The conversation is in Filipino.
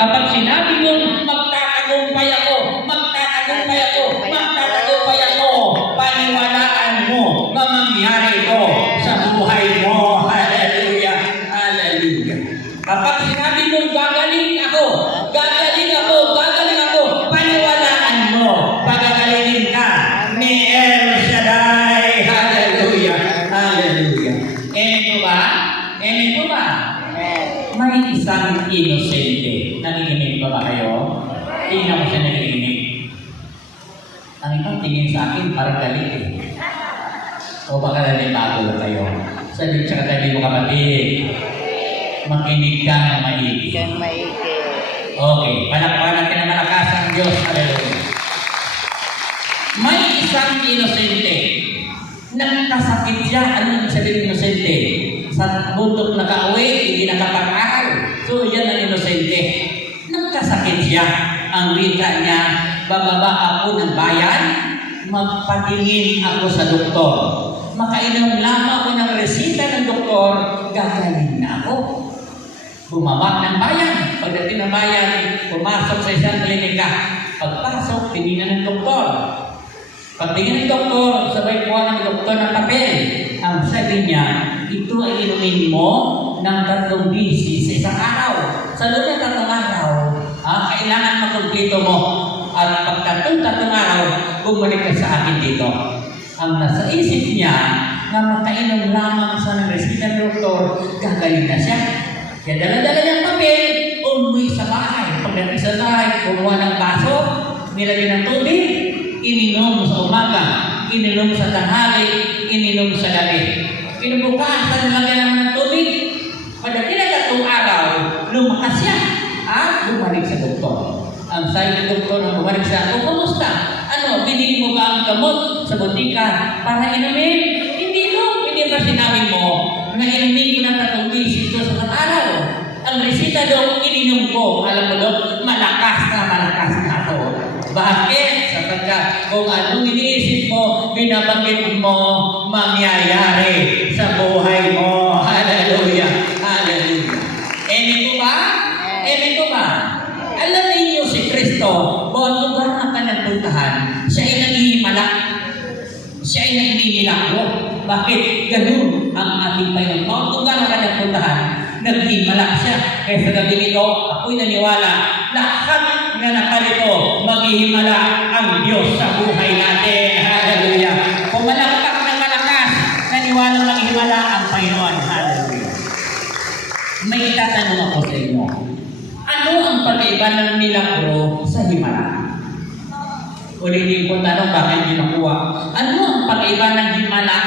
Kapag sinabi mong magtatagumpay ako, magtatagumpay ako, magtatagumpay ako, paniwalaan mo na mangyari ito sa buhay mo. Hallelujah! Hallelujah! Kapag sinabi mong gagaling ako, gagaling ako, gagaling ako, paniwalaan mo, pagagalingin ka ni El Shaddai. Hallelujah! Hallelujah! Amen po ba? Amen po ba? May isang inosente. Nakikinig ba ba kayo? Tingnan mo siya nakikinig. Ang ibang tingin sa akin, parang galit eh. O baka nalitago na kayo. Sabi sa katabi mo kapatid, makinig ka ng maigi. Okay, palakpakan natin ang malakas ang Diyos. Hallelujah. May isang inosente. Nagkasakit siya. Ano yung sabihin inosente? Sa bundok nakauwi, hindi nakapag-aral. So, yan ang inosente. Nagkasakit siya. Ang wika niya, bababa ako ng bayan, magpatingin ako sa doktor. Makainom lang ako ng resita ng doktor, gagaling na ako. Bumaba ng bayan. Pagdating ng bayan, pumasok sa isang klinika. Pagpasok, tinignan ng doktor. Pagtingin ng doktor, sabay kuha ng doktor ng papel. Ang sabi niya, ito ay inumin mo ng 3 bisis sa isang araw. Sa loob ng 3 araw, kailangan makumpleto mo. At pagkatong 3 araw, bumalik ka sa akin dito. Ang nasa isip niya, na makainom lamang sa ng resita ng doktor, gagaling na siya. Kaya dala-dala ng papel, umuwi sa bahay. Pagdating sa bahay, kumuha ng baso, nilagyan ng tubig, ininom sa umaga, ininom sa tanghali, ininom sa gabi. Pinubukasan lang naman ng tubig. Pagdating na 3 araw, lumakas siya at bumalik sa doktor. Ang sabi ng doktor na bumalik siya, kumusta? Ano, binili mo ba ang gamot sa butika para inumin? Hindi mo. Hindi ba sinabi mo na inumin ko ng 3 bisis ito sa araw? Ang resita doon, ininom ko. Alam mo doon, malakas na ako. Bakit? Sapagkat kung anong iniisip mo, binabanggit mo, mangyayari sa buhay mo. Hallelujah! Hallelujah! Amen po ba? Amen po ba? Alam niyo si Kristo, buong lugar ang kanyang puntahan, siya ay naghihimala. Siya ay nagmimilagro. Bakit? Ganun ang ating Panginoon. Buong lugar ang kanyang puntahan, naghihimala siya. Kaya sa gabi nito, ako'y naniwala, lahat na nakalito, maghihimala ang Diyos sa buhay natin. Hallelujah! Kung malakpak ng malakas, naniwala maghihimala ang Panginoon. Hallelujah! May itatanong ako sa inyo. Ano ang pag-iba ng milagro sa himala? Ulitin ko tanong, bakit hindi nakuha? Ano ang pag-iba ng himala